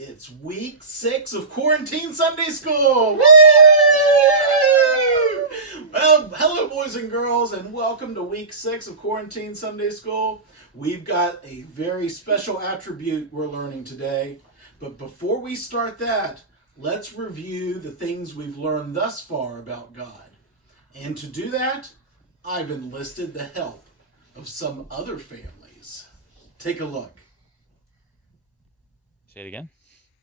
It's week 6 of Quarantine Sunday School. Woo! Well, hello boys and girls, and welcome to week 6 of Quarantine Sunday School. We've got a very special attribute we're learning today. But before we start that, let's review the things we've learned thus far about God. And to do that, I've enlisted the help of some other families. Take a look. Say it again.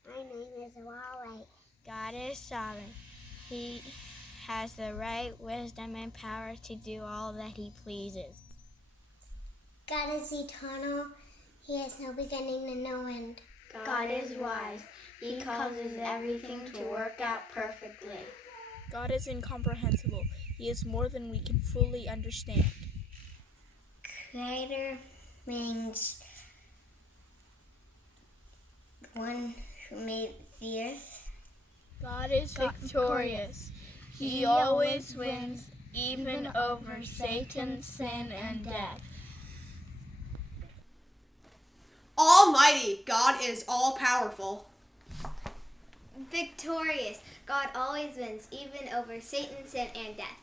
My name is Huawei. God is sovereign. He has the right wisdom and power to do all that he pleases. God is eternal. He has no beginning and no end. God is wise. He causes everything to work out perfectly. God is incomprehensible. He is more than we can fully understand. Creator means one who made the earth. God is victorious. He always wins, even over Satan, sin, and death. Almighty, God is all-powerful. Victorious. God always wins, even over Satan, sin, and death.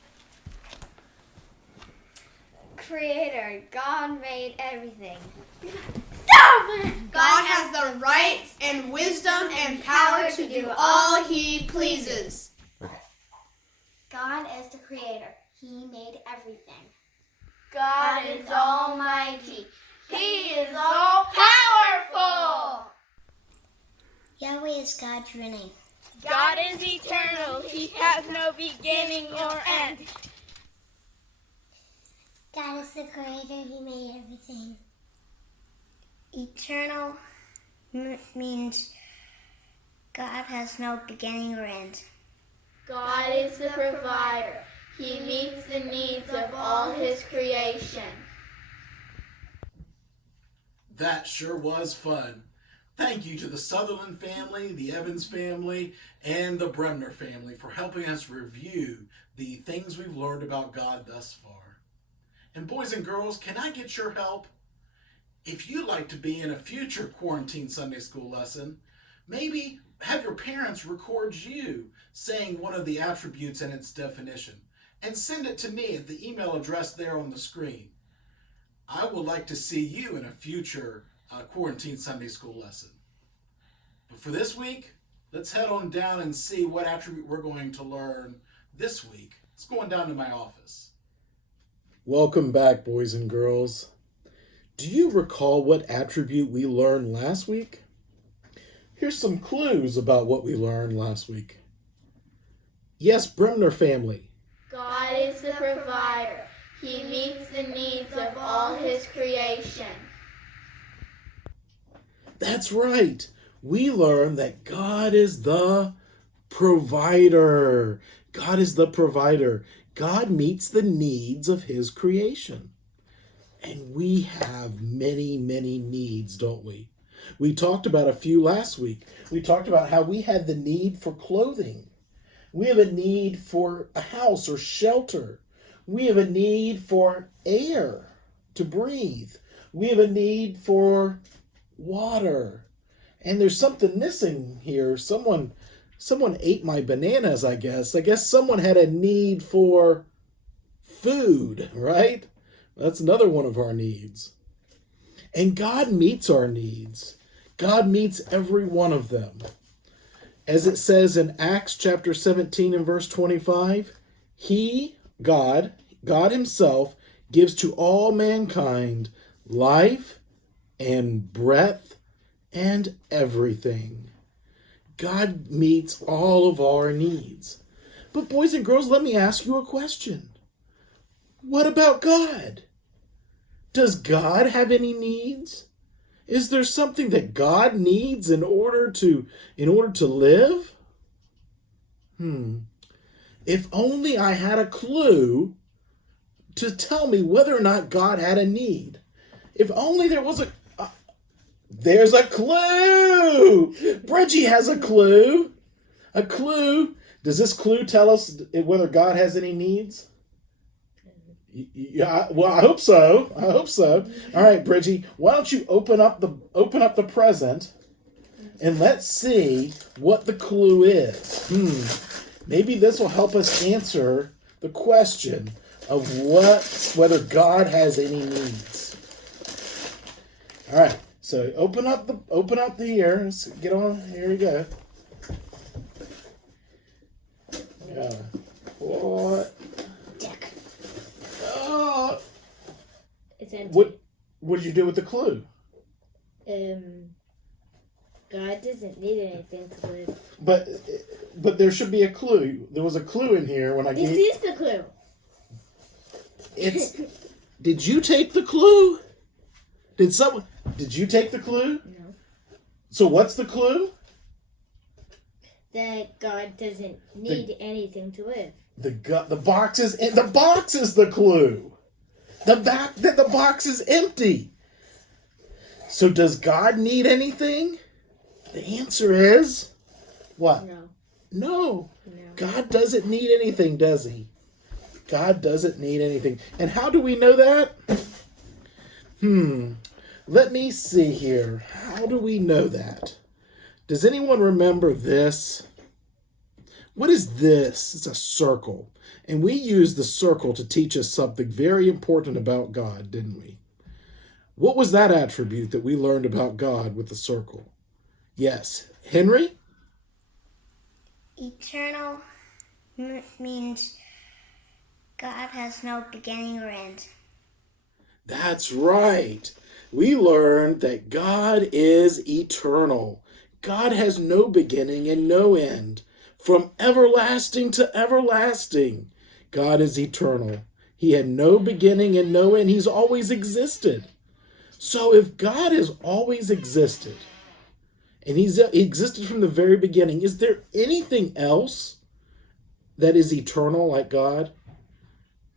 Creator. God made everything. God has the right and wisdom and power to do all he pleases. God is the creator. He made everything. God is almighty. He is all powerful. Yahweh is God's real name. God is eternal. He has no beginning or end. God is the creator. He made everything. Eternal means God has no beginning or end. God is the provider. He meets the needs of all his creation. That sure was fun. Thank you to the Sutherland family, the Evans family, and the Bremner family for helping us review the things we've learned about God thus far. And boys and girls, can I get your help? If you'd like to be in a future Quarantine Sunday School lesson, maybe have your parents record you saying one of the attributes and its definition, and send it to me at the email address there on the screen. I would like to see you in a future Quarantine Sunday School lesson. But for this week, let's head on down and see what attribute we're going to learn this week. Let's go on down to my office. Welcome back, boys and girls. Do you recall what attribute we learned last week? Here's some clues about what we learned last week. Yes, Bremner family. God is the provider. He meets the needs of all his creation. That's right. We learned that God is the provider. God is the provider. God meets the needs of his creation. And we have many, many needs, don't we? We talked about a few last week. We talked about how we had the need for clothing. We have a need for a house or shelter. We have a need for air to breathe. We have a need for water. And there's something missing here. Someone ate my bananas, I guess. I guess someone had a need for food, right? That's another one of our needs. And God meets our needs. God meets every one of them. As it says in Acts chapter 17 and verse 25, He, God himself, gives to all mankind life and breath and everything. God meets all of our needs. But boys and girls, let me ask you a question. What about God? Does God have any needs? Is there something that God needs in order to live? If only I had a clue to tell me whether or not God had a need. If only there was there's a clue! Bridgie has a clue. A clue. Does this clue tell us whether God has any needs? Yeah, well, I hope so. All right, Bridgie, why don't you open up the present And let's see what the clue is. Maybe this will help us answer the question of whether God has any needs. All right, so open up the here. Let's get on. Here we go. What? Dick. It's empty. What did you do with the clue? God doesn't need anything to live. But there should be a clue. There was a clue in here when I This is the clue. Did you take the clue? Did you take the clue? No. So what's the clue? That God doesn't need anything to live. The box is the clue. The box is empty. So does God need anything? The answer is what? No. God doesn't need anything, does he? God doesn't need anything. And how do we know that? Let me see here. How do we know that? Does anyone remember this? What is this? It's a circle. And we used the circle to teach us something very important about God, didn't we? What was that attribute that we learned about God with the circle? Yes. Henry? Eternal means God has no beginning or end. That's right. We learned that God is eternal. God has no beginning and no end. From everlasting to everlasting, God is eternal. He had no beginning and no end. He's always existed. So if God has always existed, and he existed from the very beginning, is there anything else that is eternal like God?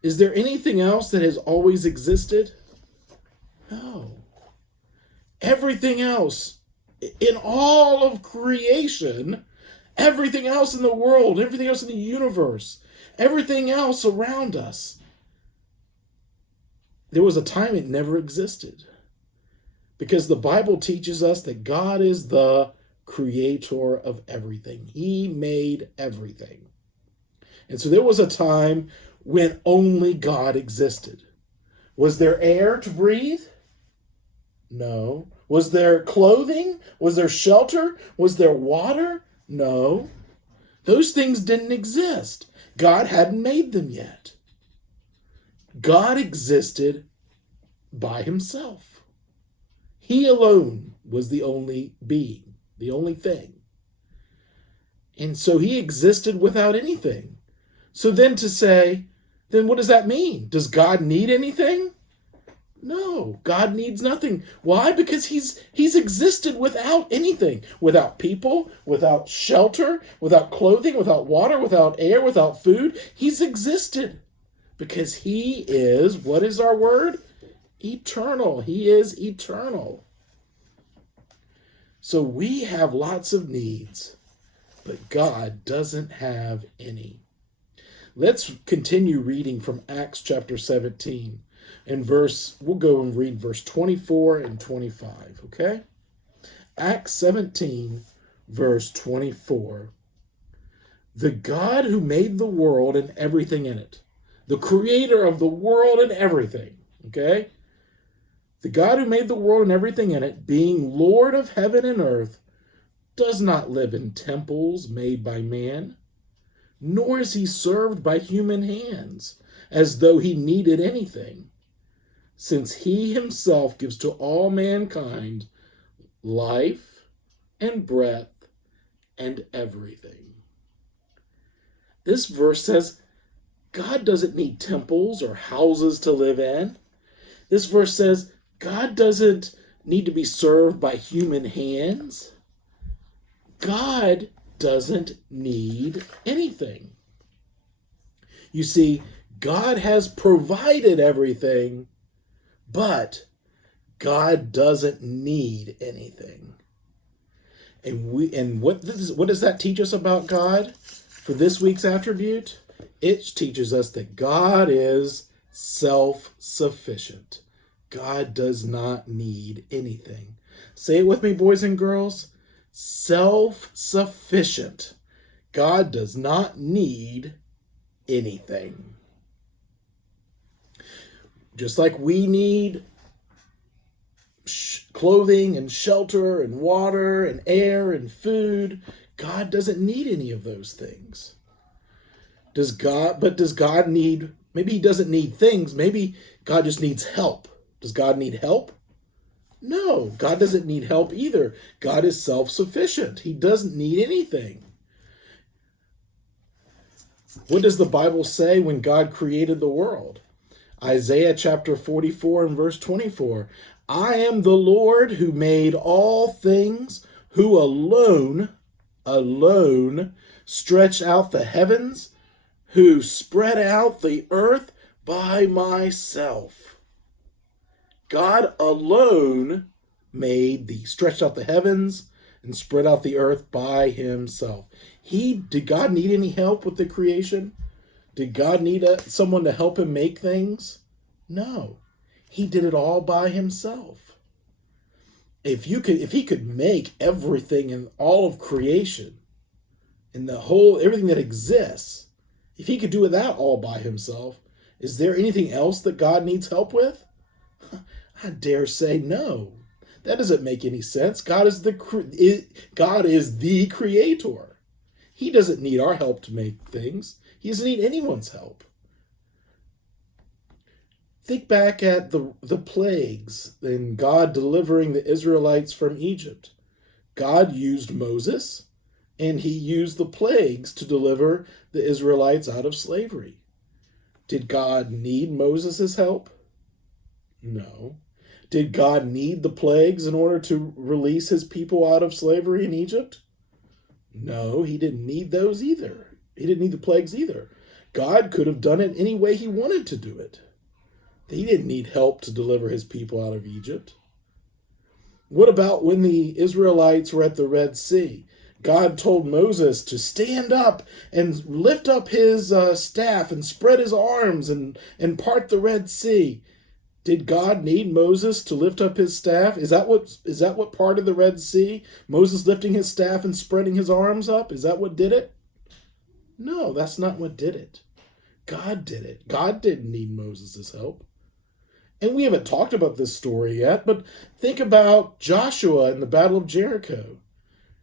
Is there anything else that has always existed? No. Everything else in all of creation, everything else in the world, everything else in the universe, everything else around us, there was a time it never existed. Because the Bible teaches us that God is the creator of everything. He made everything. And so there was a time when only God existed. Was there air to breathe? No. Was there clothing? Was there shelter? Was there water? No. Those things didn't exist. God hadn't made them yet. God existed by himself. He alone was the only being, the only thing. And so he existed without anything. So then to say, then what does that mean? Does God need anything? No, God needs nothing. Why? Because he's existed without anything, without people, without shelter, without clothing, without water, without air, without food. He's existed because he is, what is our word? Eternal. He is eternal. So we have lots of needs, but God doesn't have any. Let's continue reading from Acts chapter 17. We'll go and read verse 24 and 25, okay? Acts 17, verse 24. The God who made the world and everything in it, the creator of the world and everything, okay? The God who made the world and everything in it, being Lord of heaven and earth, does not live in temples made by man, nor is he served by human hands, as though he needed anything, since he himself gives to all mankind life and breath and everything. This verse says God doesn't need temples or houses to live in. This verse says God doesn't need to be served by human hands. God doesn't need anything. You see, God has provided everything, but God doesn't need anything. And what does that teach us about God for this week's attribute? It teaches us that God is self-sufficient. God does not need anything. Say it with me, boys and girls. self-sufficient. God does not need anything. Just like we need clothing and shelter and water and air and food, God doesn't need any of those things. Does God need, maybe he doesn't need things, maybe God just needs help. Does God need help? No, God doesn't need help either. God is self-sufficient. He doesn't need anything. What does the Bible say when God created the world? Isaiah chapter 44 and verse 24. I am the Lord who made all things, who alone stretched out the heavens, who spread out the earth by myself. God alone stretched out the heavens and spread out the earth by himself. Did God need any help with the creation? Did God need someone to help him make things? No. He did it all by himself. If he could make everything in all of creation, in everything that exists, if he could do that all by himself, is there anything else that God needs help with? I dare say no. That doesn't make any sense. God is the creator. He doesn't need our help to make things. He doesn't need anyone's help. Think back at the plagues and God delivering the Israelites from Egypt. God used Moses, and he used the plagues to deliver the Israelites out of slavery. Did God need Moses' help? No. Did God need the plagues in order to release his people out of slavery in Egypt? No, he didn't need those either. He didn't need the plagues either. God could have done it any way he wanted to do it. He didn't need help to deliver his people out of Egypt. What about when the Israelites were at the Red Sea? God told Moses to stand up and lift up his staff and spread his arms and part the Red Sea. Did God need Moses to lift up his staff? Is that what part of the Red Sea? Moses lifting his staff and spreading his arms up? Is that what did it? No, that's not what did it. God did it. God didn't need Moses' help. And we haven't talked about this story yet, but think about Joshua in the Battle of Jericho.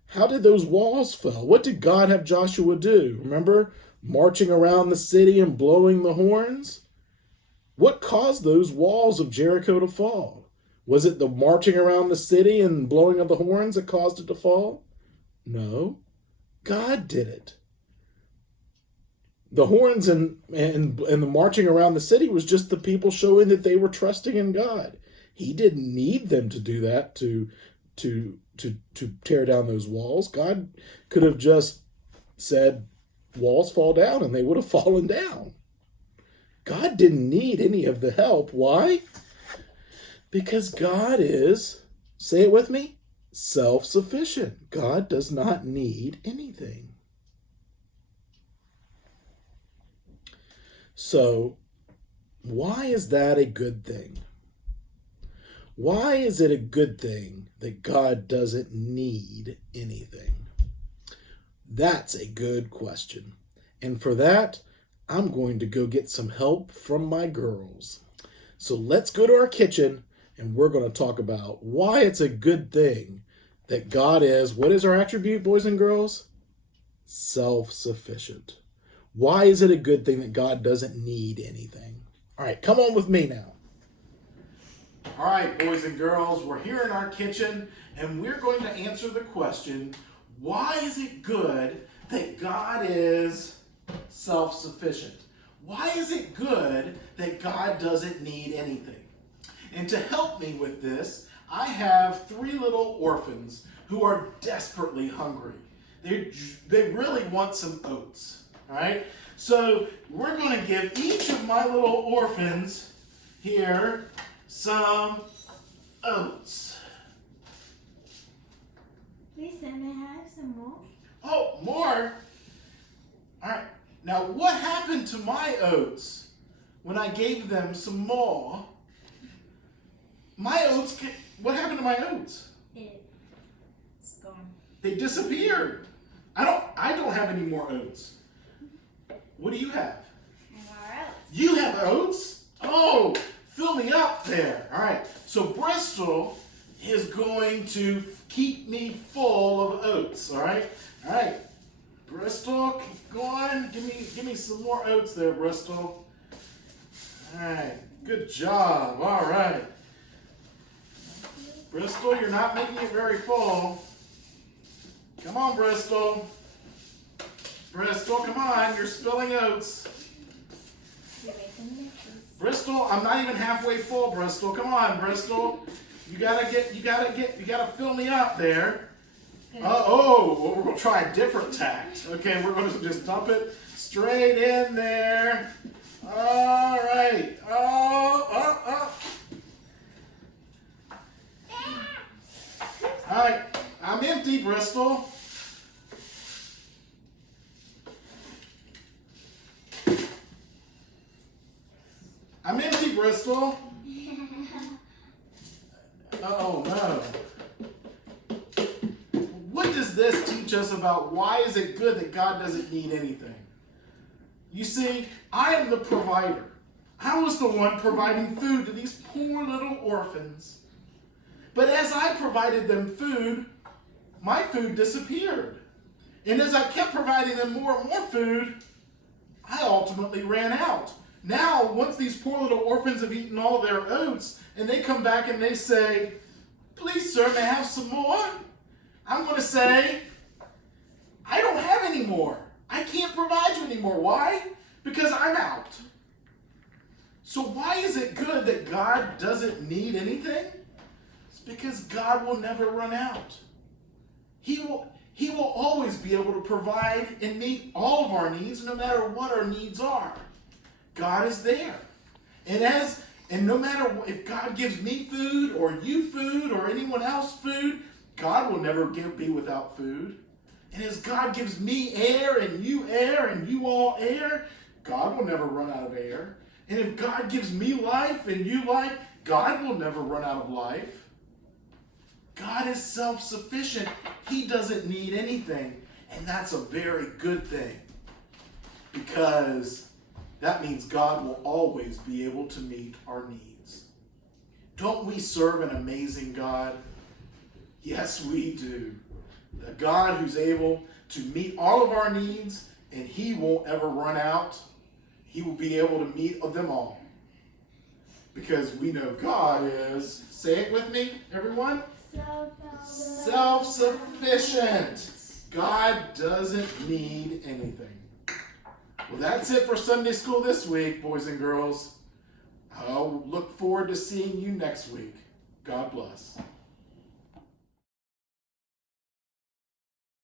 How did those walls fall? What did God have Joshua do? Remember, marching around the city and blowing the horns? What caused those walls of Jericho to fall? Was it the marching around the city and blowing of the horns that caused it to fall? No, God did it. The horns and the marching around the city was just the people showing that they were trusting in God. He didn't need them to do that to tear down those walls. God could have just said, walls fall down, and they would have fallen down. God didn't need any of the help. Why? Because God is, say it with me, self-sufficient. God does not need anything. So, why is that a good thing? Why is it a good thing that God doesn't need anything? That's a good question. And for that, I'm going to go get some help from my girls. So let's go to our kitchen and we're going to talk about why it's a good thing that God is, what is our attribute, boys and girls? Self-sufficient. Why is it a good thing that God doesn't need anything? All right, come on with me now. All right, boys and girls, we're here in our kitchen and we're going to answer the question, why is it good that God is self-sufficient? Why is it good that God doesn't need anything? And to help me with this, I have 3 little orphans who are desperately hungry. They really want some oats. All right, so we're going to give each of my little orphans here some oats. Lisa, may I have some more? Oh, more? All right, now what happened to my oats when I gave them some more? My oats, what happened to my oats? It's gone. They disappeared. I don't have any more oats. What do you have? You have oats? Oh, fill me up there. All right. So Bristol is going to keep me full of oats. All right. All right. Bristol, keep going. Give me some more oats there, Bristol. All right. Good job. All right. Bristol, you're not making it very full. Come on, Bristol. Bristol, come on. You're spilling oats. Bristol, I'm not even halfway full, Bristol. Come on, Bristol. You gotta fill me up there. Well, we're gonna try a different tact. Okay, we're gonna just dump it straight in there. All right. Oh. All right, I'm empty, Bristol. I'm empty, Bristol. Oh no. What does this teach us about why is it good that God doesn't need anything? You see, I am the provider. I was the one providing food to these poor little orphans. But as I provided them food, my food disappeared. And as I kept providing them more and more food, I ultimately ran out. Now, once these poor little orphans have eaten all of their oats, and they come back and they say, "Please, sir, may I have some more?" I'm going to say, "I don't have any more. I can't provide you anymore." Why? Because I'm out. So why is it good that God doesn't need anything? It's because God will never run out. He will always be able to provide and meet all of our needs, no matter what our needs are. God is there. And no matter if God gives me food or you food or anyone else food, God will never be without food. And as God gives me air and you all air, God will never run out of air. And if God gives me life and you life, God will never run out of life. God is self-sufficient. He doesn't need anything. And that's a very good thing. Because that means God will always be able to meet our needs. Don't we serve an amazing God? Yes, we do. A God who's able to meet all of our needs, and He won't ever run out. He will be able to meet them all. Because we know God is, say it with me, everyone. Self-sufficient. God doesn't need anything. Well, that's it for Sunday school this week, boys and girls. I'll look forward to seeing you next week. God bless.